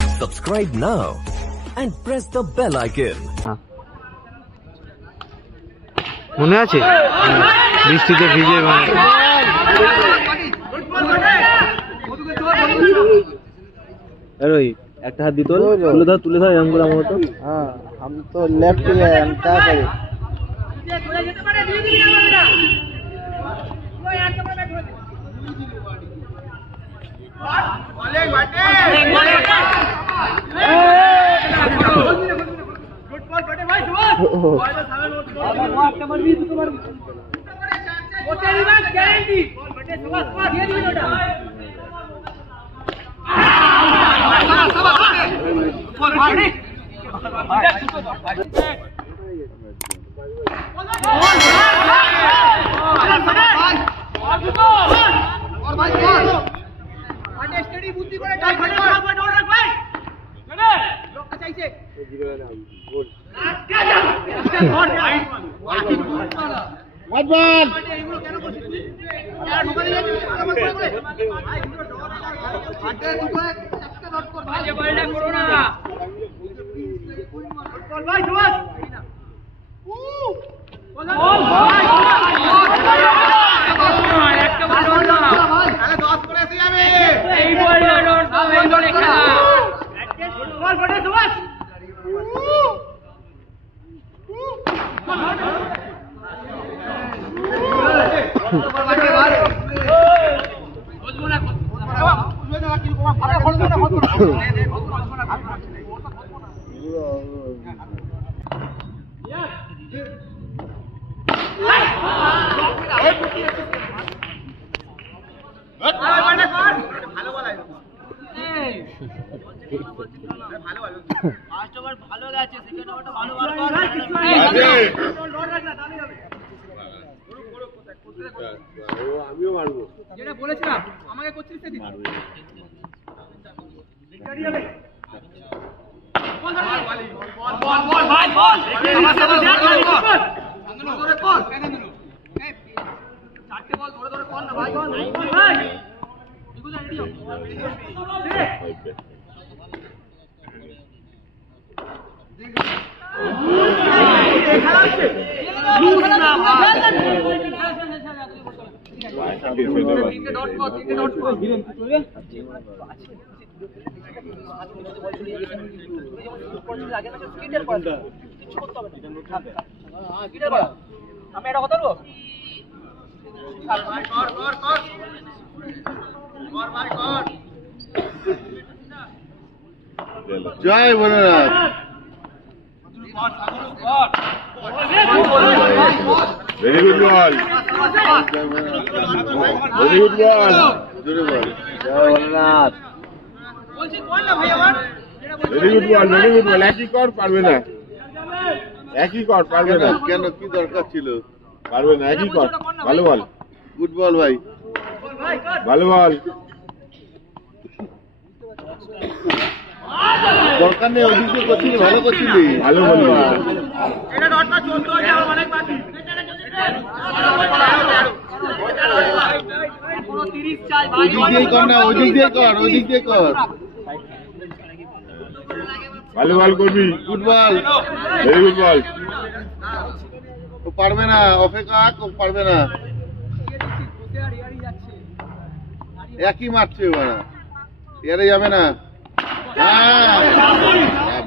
Subscribe now and press the bell icon. মনে আছে বৃষ্টিতে ভিজে একটা হাত দিত তুলে ধর এরকম করে আমার তো হ্যাঁ আমি তো লেফট আমিও মারবো যেটা বলেছিলাম আমাকে করছিস সেদিন জয় Bholenath very good ball very good ball জোরে বল জয় ভোলেনাথ বলছি কোন না ভাই আমার very good ball একই কর পারবে না কেন কি দরকার ছিল পারবে না একই কর ভালো বল গুড বল ভাই ভালো বল দরকার নেই ওদিকে করছিলি ভালো করছিলি ভালো বলি এটা ডটটা 14 হয়ে যাবে অনেক বাকি পুরো 30 চাই ভাই ওদিক দিয়ে কর ভালো বল করবি good ball very good ball ও পারবে না অপেক্ষা ও পারবে না একই মারছে ওরা এরে যাবে না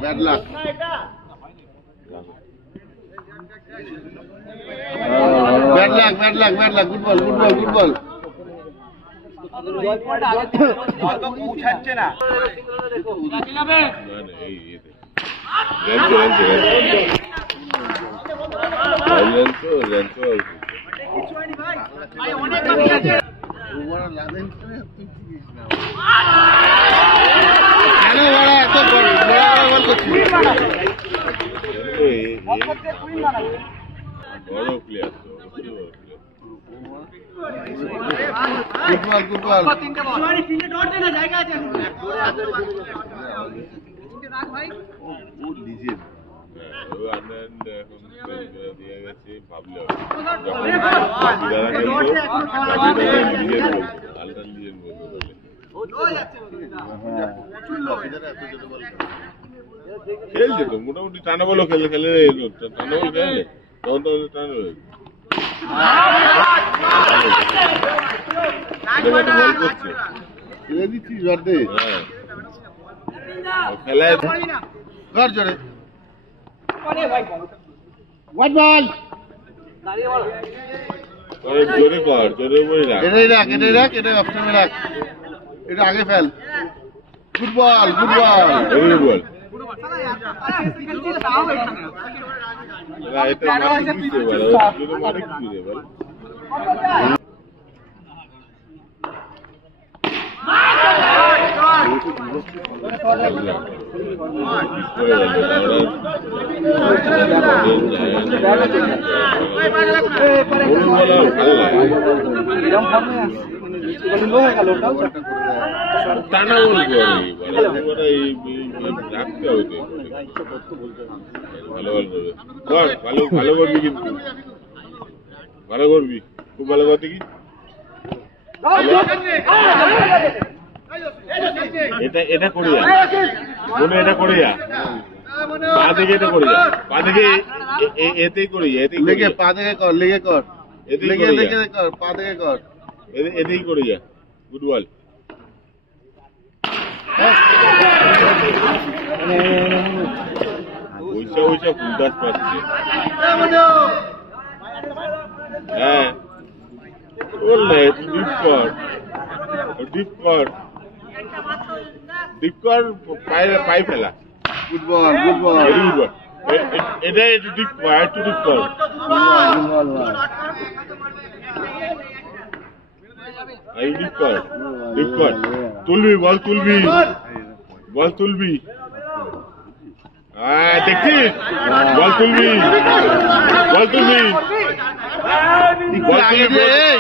ব্যাড লাক গুড বল পৌঁছাচ্ছে না দিয়ে গেছে ভাবলে খেলছে তো মোটামুটি টানা বলও খেলে খেলে টানা বল খেলে তখন তো টানা বল করছে দিচ্ছিস বার্থডে খেলায় ঘর জোরে হোয়াট বল জোরে কর জোরে বই রাখ এটাই রাখ এটা অপশনে রাখ এটা আগে fail good ball very good বল এটা মারতে দিতে বল জোরে মারে কি রে বল টানা বল রাখতে হবে ভালো ভালো ভালো করবি কিন্তু ভালো করবি খুব ভালো করতে কি এটা করিয়া মনে এটা করিয়া পা থেকে এটা করিয়া পা থেকে এতেই করিয়া এতেই লেগে পা থেকে কর লেগে কর লেগে লেগে কর পা থেকে কর এতেই করিয়া গুড বল ওইসা ফুলদাস পাচ্ছে হ্যাঁ বললে ডিপ কর পায়ে ফেলা গুড বল ভেরি গুড বল এটা একটু ডিপ কর ডিপ কর তুলবি বল তুলবি দেখছিস বল তুলবি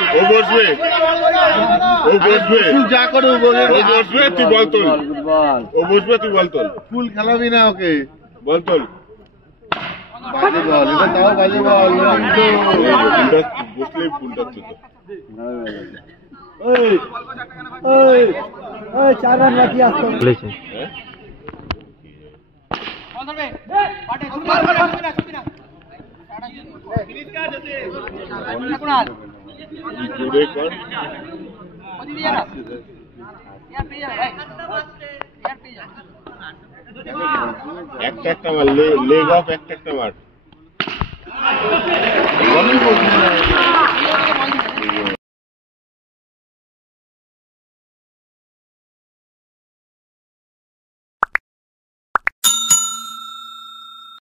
ও বসবে যা করে ও বসবে তুই বল তোল ও বসবে তুই বল তোল ফুল খেলাবি না ওকে বল তোল বাজে বল এটা তাও বাজে বল বসলেই ফুলটা তুলতো 4 রান বাকি আসছে একটা মার লেগ অফ একটা মার